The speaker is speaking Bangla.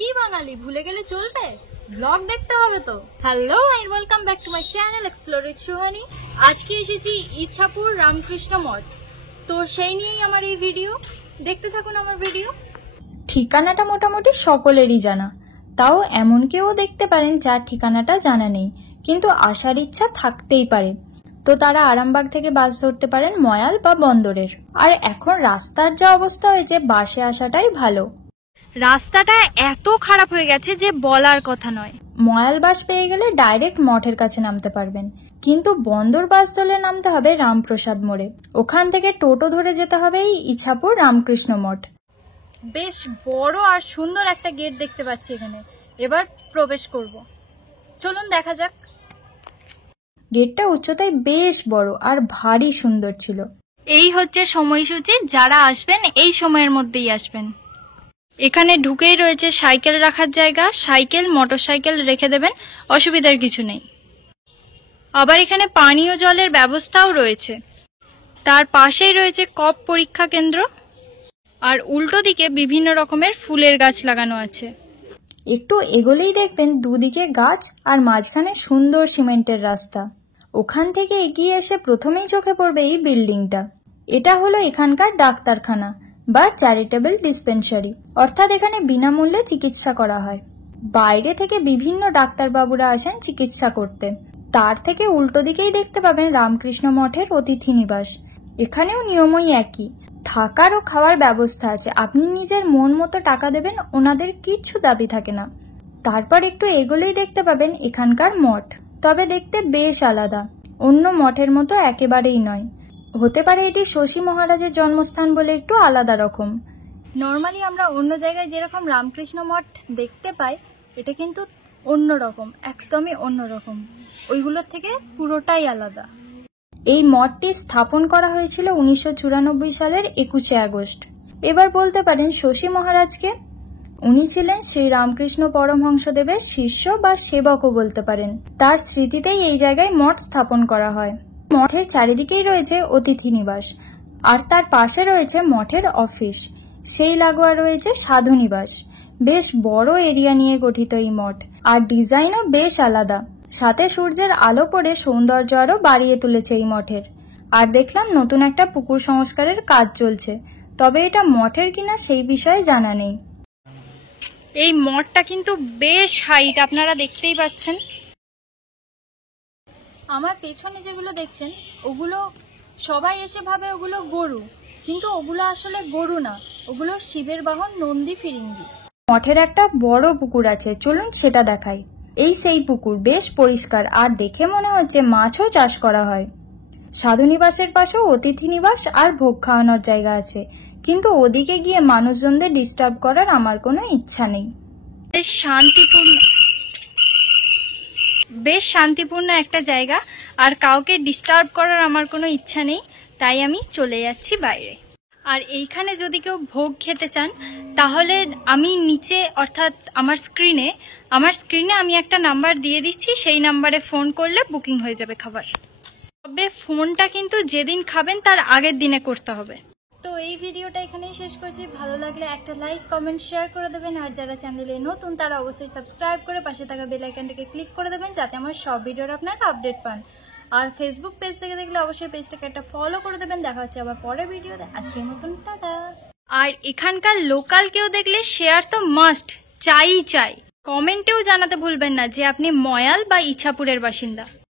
কি বাঙালি ভুলে গেলে চলবে, ব্লগ দেখতে হবে তো। Hello and welcome back to my channel explore with Suhani. আজকে এসেছি ইছাপুর রামকৃষ্ণ মঠ, তো সেই নিয়েই আমার এই ভিডিও। দেখতে থাকুন আমার ভিডিও। ঠিকানাটা মোটামুটি সকলেরই জানা, তাও এমন কেউ দেখতে পারেন যার ঠিকানাটা জানা নেই, কিন্তু আসার ইচ্ছা থাকতেই পারে। তো তারা আরামবাগ থেকে বাস ধরতে পারেন ময়াল বা বন্দরের। আর এখন রাস্তার যা অবস্থা হয়েছে, বাসে আসাটাই ভালো। রাস্তাটা এত খারাপ হয়ে গেছে যে বলার কথা নয়। ময়াল বাস পেয়ে গেলে ডাইরেক্ট মঠের কাছে নামতে পারবেন, কিন্তু বন্দর বাস ধরলে নামতে হবে রামপ্রসাদ মোড়ে। ওখান থেকে টোটো ধরে যেতে হবে এই ইছাপুর রামকৃষ্ণ মঠ। বেশ বড় আর সুন্দর একটা গেট দেখতে পাচ্ছি এখানে, এবার প্রবেশ করব। চলুন দেখা যাক। গেটটা উচ্চতায় বেশ বড় আর ভারী সুন্দর ছিল। এই হচ্ছে সময়সূচি, যারা আসবেন এই সময়ের মধ্যেই আসবেন। এখানে ঢুকেই রয়েছে সাইকেল রাখার জায়গা, সাইকেল মোটরসাইকেল রেখে দেবেন, অসুবিধার কিছু নেই। আবার এখানে পানীয় জলের ব্যবস্থাও রয়েছে। তার পাশেই রয়েছে কপ পরীক্ষা কেন্দ্র, আর উল্টো দিকে বিভিন্ন রকমের ফুলের গাছ লাগানো আছে। একটু এগোলেই দেখবেন দুদিকে গাছ আর মাঝখানে সুন্দর সিমেন্টের রাস্তা। ওখান থেকে এগিয়ে এসে প্রথমেই চোখে পড়বে এই বিল্ডিংটা। এটা হলো এখানকার ডাক্তারখানা বা চ্যারিটেবল ডিসপেন্সারি, অর্থাৎ এখানে বিনামূল্যে চিকিৎসা করা হয়। বাইরে থেকে বিভিন্ন ডাক্তারবাবুরা আসেন চিকিৎসা করতে। তার থেকে উল্টো দিকেই দেখতে পাবেন রামকৃষ্ণ মঠের অতিথি নিবাস। এখানেও নিয়মই একই, থাকার ও খাওয়ার ব্যবস্থা আছে। আপনি নিজের মন মতো টাকা দেবেন, ওনাদের কিচ্ছু দাবি থাকে না। তারপর একটু এগোলেই দেখতে পাবেন এখানকার মঠ, তবে দেখতে বেশ আলাদা, অন্য মঠের মতো একেবারেই নয়। হতে পারে এটি শশী মহারাজের জন্মস্থান বলে একটু আলাদা রকম। নর্মালি আমরা অন্য জায়গায় যেরকম রামকৃষ্ণ মঠ দেখতে পাই, এটা কিন্তু অন্যরকম, একদমই অন্যরকম, ওইগুলোর থেকে পুরোটাই আলাদা। এই মঠটি স্থাপন করা হয়েছিল 1994 সালের 21শে আগস্ট। এবার বলতে পারেন শশী মহারাজকে। উনি ছিলেন শ্রী রামকৃষ্ণ পরমহংসদেবের শিষ্য বা সেবকও বলতে পারেন। তার স্মৃতিতেই এই জায়গায় মঠ স্থাপন করা হয়। মঠের চারিদিকেই রয়েছে অতিথি নিবাস, আর তার পাশে রয়েছে মঠের অফিস। সেই লাগোয়া রয়েছে সাধু নিবাস। বেশ বড় এরিয়া নিয়ে গঠিত এই মঠ, আর ডিজাইনও বেশ আলাদা। সাথে সূর্যের আলো পড়ে সৌন্দর্য আরো বাড়িয়ে তুলেছে এই মঠের। আর দেখলাম নতুন একটা পুকুর সংস্কারের কাজ চলছে, তবে এটা মঠের কিনা সেই বিষয়ে জানা নেই। এই মঠটা কিন্তু বেশ হাইট, আপনারা দেখতেই পাচ্ছেন। আমার পেছনে যেগুলো দেখছেন, ওগুলো সবাই এসে ভাবে ওগুলো গরু, কিন্তু ওগুলো আসলে গরু না, ওগুলো শিবের বাহন নন্দী ফিরিঙ্গি। মঠের একটা বড় পুকুর আছে, চলুন সেটা দেখাই। এই সেই পুকুর, বেশ পরিষ্কার, আর দেখে মনে হচ্ছে মাছও চাষ করা হয়। সাধু নিবাসের পাশেও অতিথি নিবাস আর ভোগ খাওয়ানোর জায়গা আছে, কিন্তু ওদিকে গিয়ে মানুষজনদের ডিস্টার্ব করার আমার কোনো ইচ্ছা নেই। বেশ শান্তিপূর্ণ একটা জায়গা, আর কাউকে ডিস্টার্ব করার আমার কোনো ইচ্ছা নেই, তাই আমি চলে যাচ্ছি বাইরে। আর এইখানে যদি কেউ ভোগ খেতে চান, তাহলে আমি নিচে অর্থাৎ আমার স্ক্রিনে আমি একটা নাম্বার দিয়ে দিচ্ছি, সেই নাম্বারে ফোন করলে বুকিং হয়ে যাবে খাবার। তবে ফোনটা কিন্তু যেদিন খাবেন তার আগের দিনে করতে হবে। তো এই ভিডিওটা এখানেই শেষ করছি। ভালো লাগলে একটা লাইক, কমেন্ট, শেয়ার করে দেবেন। আর যারা চ্যানেলে নতুন তারা অবশ্যই সাবস্ক্রাইব করে পাশে থাকা বেল আইকনটাকে ক্লিক করে দেবেন, যাতে আমার সব ভিডিওর আপনারা আপডেট পান। আর ফেসবুক পেজ থেকে দেখলে অবশ্যই পেজটাকে একটা ফলো করে দেবেন। দেখা হচ্ছে আবার পরের ভিডিওতে। আজকের মতন টাটা। আর এখানকার লোকাল কেউ দেখলে শেয়ার তো মাস্ট, চাই। কমেন্টেও জানাতে ভুলবেন না যে আপনি ময়াল বা ইছাপুরের বাসিন্দা।